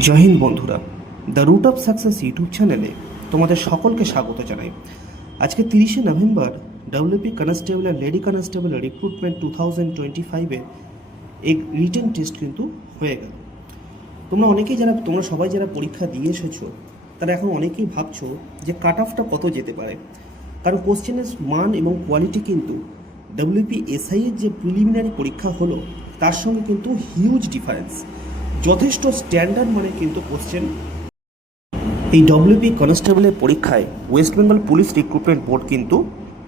জয় হিন্দ বন্ধুরা, the root of success YouTube চ্যানেলে তোমাদের সকলকে স্বাগত জানাই। আজকে 30শে নভেম্বর WP constable and lady constable recruitment 2025-এর এই রিটেন টেস্ট কিন্তু হয়ে গেল। তোমরা সবাই যারা পরীক্ষা দিয়ে এসেছো তারা এখন অনেকেই ভাবছো যে কাট অফটা কত যেতে পারে, কারণ কোশ্চেনের মান এবং কোয়ালিটি কিন্তু ডাব্লিউপি এসআইয়ের যে প্রিলিমিনারি পরীক্ষা হলো তার সঙ্গে কিন্তু হিউজ ডিফারেন্স, যথেষ্ট স্ট্যান্ডার্ড মানে কিন্তু কোশ্চেন এই ডব্লিউপি কনস্টেবলের পরীক্ষায় West Bengal police recruitment board কিন্তু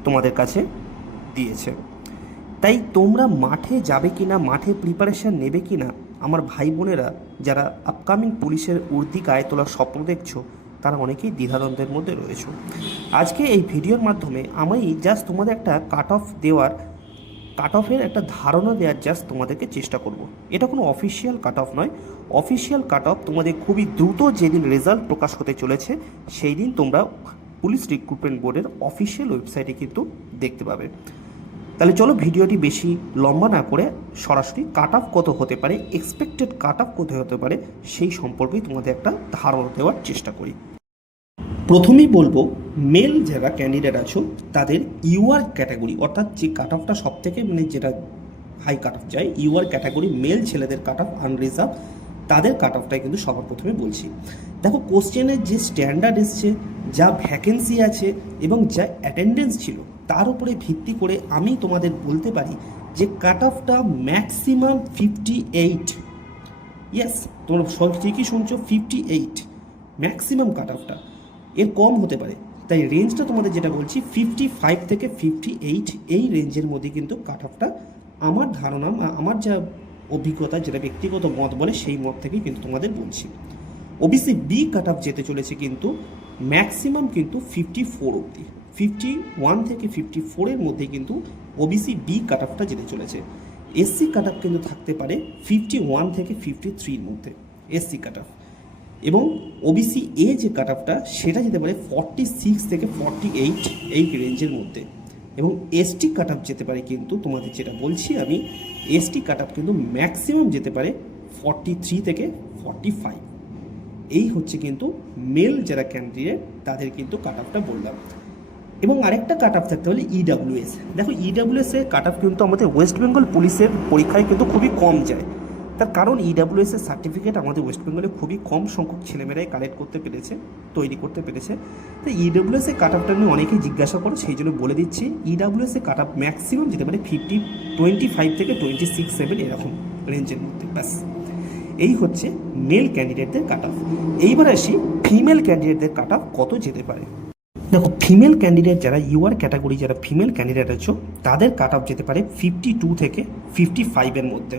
তোমাদের কাছে দিয়েছে। তাই তোমরা মাঠে যাবে কি না, মাঠে প্রিপারেশান নেবে কি না, আমার ভাই বোনেরা যারা আপকামিং পুলিশের উর্দি গায়ে তোলার স্বপ্ন দেখছো তারা অনেকেই দ্বিধাদ্বন্দ্বের মধ্যে রয়েছে। আজকে এই ভিডিওর মাধ্যমে আমি জাস্ট তোমাদের একটা কাট অফের একটা ধারণা দেওয়ার জাস্ট তোমাদেরকে চেষ্টা করব। এটা কোনো অফিসিয়াল কাট অফ নয়। অফিসিয়াল কাট অফ তোমাদের খুবই দ্রুত যেদিন রেজাল্ট প্রকাশ হতে চলেছে সেই দিন তোমরা পুলিশ রিক্রুটমেন্ট বোর্ডের অফিসিয়াল ওয়েবসাইটে কিন্তু দেখতে পাবে। তাহলে চলো ভিডিওটি বেশি লম্বা না করে সরাসরি কাট অফ কত হতে পারে, এক্সপেক্টেড কাট অফ কত হতে পারে সেই সম্পর্কেই তোমাদের একটা ধারণা দেওয়ার চেষ্টা করি। প্রথমেই বলবো, মেল যারা ক্যান্ডিডেট আছো তাদের ইউআর ক্যাটাগরি, অর্থাৎ যে কাট অফটা সব থেকে যেটা হাই কাট অফ যায়, ইউআর ক্যাটাগরি মেল ছেলেদের কাট অফ আনরিজার্ভ, তাদের কাট অফটাই কিন্তু সবার প্রথমে বলছি। দেখো, কোশ্চেনের যে স্ট্যান্ডার্ড এসছে, যা ভ্যাকেন্সি আছে এবং যা অ্যাটেন্ডেন্স ছিল তার উপরে ভিত্তি করে আমি তোমাদের বলতে পারি যে কাট অফটা ম্যাক্সিমাম 58। ইয়েস, তোমরা সব ঠিকই শুনছো, 58 ম্যাক্সিমাম কাট অফটা, এর কম হতে পারে। তাই রেঞ্জটা তোমাদের যেটা বলছি 55 থেকে 58, এই রেঞ্জের মধ্যে কিন্তু কাট অফটা আমার ধারণা, আমার যা অভিজ্ঞতা, যেটা ব্যক্তিগত মত বলে সেই মত থেকেই কিন্তু তোমাদের বলছি। ওবিসি বি কাট অফ যেতে চলেছে কিন্তু ম্যাক্সিমাম কিন্তু 54 অবধি, 51 থেকে 54-এর মধ্যে কিন্তু ওবিসি বি কাট অফটা যেতে চলেছে। এসসি কাট অফ কিন্তু থাকতে পারে 51 থেকে 53-র মধ্যে এসসি কাট অফ, এবং ওবিসি এ যে কাট অফটা সেটা যেতে পারে 46 থেকে 48 এই রেঞ্জের মধ্যে, এবং এসটি কাট অফ যেতে পারে কিন্তু তোমাদের যেটা বলছি আমি, এসটি কাট অফ কিন্তু ম্যাক্সিমাম যেতে পারে 43 থেকে 45। এই হচ্ছে কিন্তু মেল যারা ক্যান্ডিডেট তাদের কিন্তু কাট অফটা বললাম। এবং আরেকটা কাট অফ থাকতে হলে ইডাব্লিউএস। দেখো, ইডাব্লিউএস এর কাট অফ কিন্তু আমাদের ওয়েস্ট বেঙ্গল পুলিশের পরীক্ষায় কিন্তু খুবই কম যায়। তার কারণ ইডাব্লিউএস এর সার্টিফিকেট আমাদের ওয়েস্ট বেঙ্গলে খুবই কম সংখ্যক ছেলেমেয়েরাই কালেক্ট করতে পেরেছে, তৈরি করতে পেরেছে। তো ইডাব্লিউএস এর কাট অফটা নিয়ে অনেকেই জিজ্ঞাসা করে, সেই জন্য বলে দিচ্ছি ইডাব্লিউএস এর কাট অফ ম্যাক্সিমাম যেতে পারে 25 থেকে 26-7 এরকম রেঞ্জের মধ্যে। ব্যাস, এই হচ্ছে মেল ক্যান্ডিডেটদের কাট অফ। এইবার আসি ফিমেল ক্যান্ডিডেটদের কাট অফ কত যেতে পারে। দেখো, ফিমেল ক্যান্ডিডেট যারা ইউআর ক্যাটাগরি যারা ফিমেল ক্যান্ডিডেট আছো তাদের কাট অফ যেতে পারে 52 থেকে 55-এর মধ্যে।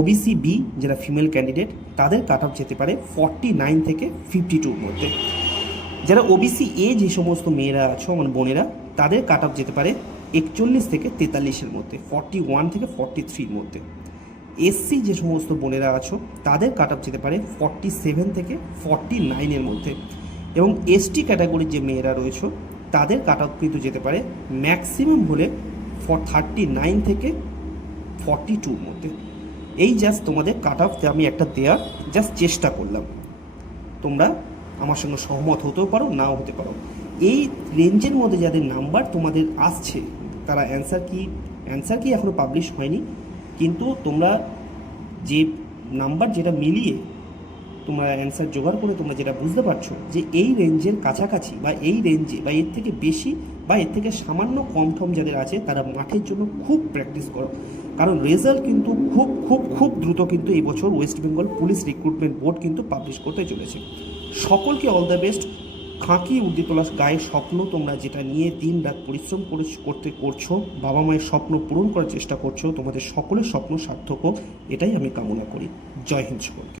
ওবিসি বি যারা ফিমেল ক্যান্ডিডেট তাদের কাট অফ যেতে পারে 49 থেকে 52-র মধ্যে। যারা ওবিসি এ যে সমস্ত মেয়েরা আছো আমার বোনেরা, তাদের কাট অফ যেতে পারে 41 থেকে 43-এর মধ্যে, 41 থেকে 43-র মধ্যে। এসসি যে সমস্ত বোনেরা আছো তাদের কাট অফ যেতে পারে 47 থেকে 49-এর মধ্যে, এবং এসটি ক্যাটাগরির যে মেয়েরা রয়েছে তাদের কাট অফ কিন্তু যেতে পারে ম্যাক্সিমাম হলে 39 থেকে 42-র মধ্যে। এই জাস্ট তোমাদের কাট অফ আমি একটা দেওয়ার জাস্ট চেষ্টা করলাম, তোমরা আমার সঙ্গে সহমত হতেও পারো, নাও হতে পারো। এই রেঞ্জের মধ্যে যাদের নাম্বার তোমাদের আসছে তারা অ্যান্সার কি এখনও পাবলিশ হয়নি, কিন্তু তোমরা যে নাম্বার যেটা মিলিয়ে তোমরা অ্যান্সার জোগাড় করে তোমরা যেটা বুঝতে পারছো যে এই রেঞ্জের কাছাকাছি বা এই রেঞ্জে বা এর থেকে বেশি বা এর থেকে সামান্য কম ঠম যাদের আছে তারা মাঠের জন্য খুব প্র্যাকটিস করো, কারণ রেজাল্ট কিন্তু খুব খুব খুব দ্রুত কিন্তু এই বছর West Bengal police recruitment board কিন্তু পাবলিশ করতে চলেছে। সকলকে অল দ্য বেস্ট। খাঁকি উর্দি তোলা গায়ে স্বপ্ন তোমরা যেটা নিয়ে দিন রাত পরিশ্রম করছো, বাবা মায়ের স্বপ্ন পূরণ করার চেষ্টা করছো, তোমাদের সকলের স্বপ্ন সার্থক হোক, এটাই আমি কামনা করি। জয় হিন্দ সকলকে।